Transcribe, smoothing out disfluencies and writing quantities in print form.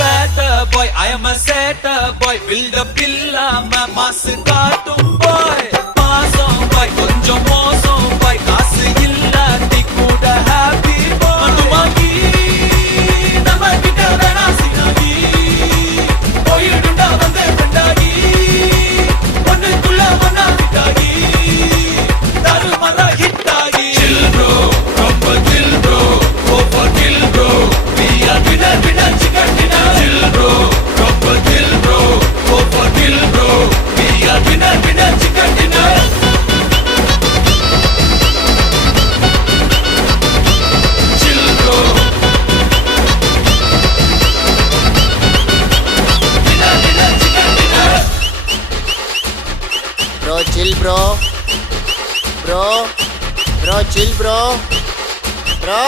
better boy, I am a setter boy. Build up இல்லாம மாசு காட்டும் boy. மாசம் boy, கொஞ்சம் மோசம் boy. காசு இல்லாட்டி கூட happy boy. மண்டுமாங்கி நம்ம கிட்ட வேணா சினாகி. போயிடுண்டா வந்தே கண்டாகி. ஒண்ணுக்குள்ள ஒன்னா கிட்டாகி. தாறுமாறா hit ஆகி. Chill bro, ரொம்ப chill bro. Go for kill bro. We are winner, winner, chicken dinner. Chill bro, ரொம்ப chill bro. Go for kill bro. We are winner, winner, chicken dinner. Chill bro. Winner, winner, chicken dinner. Bro, chill bro. Bro, chill bro. Bro.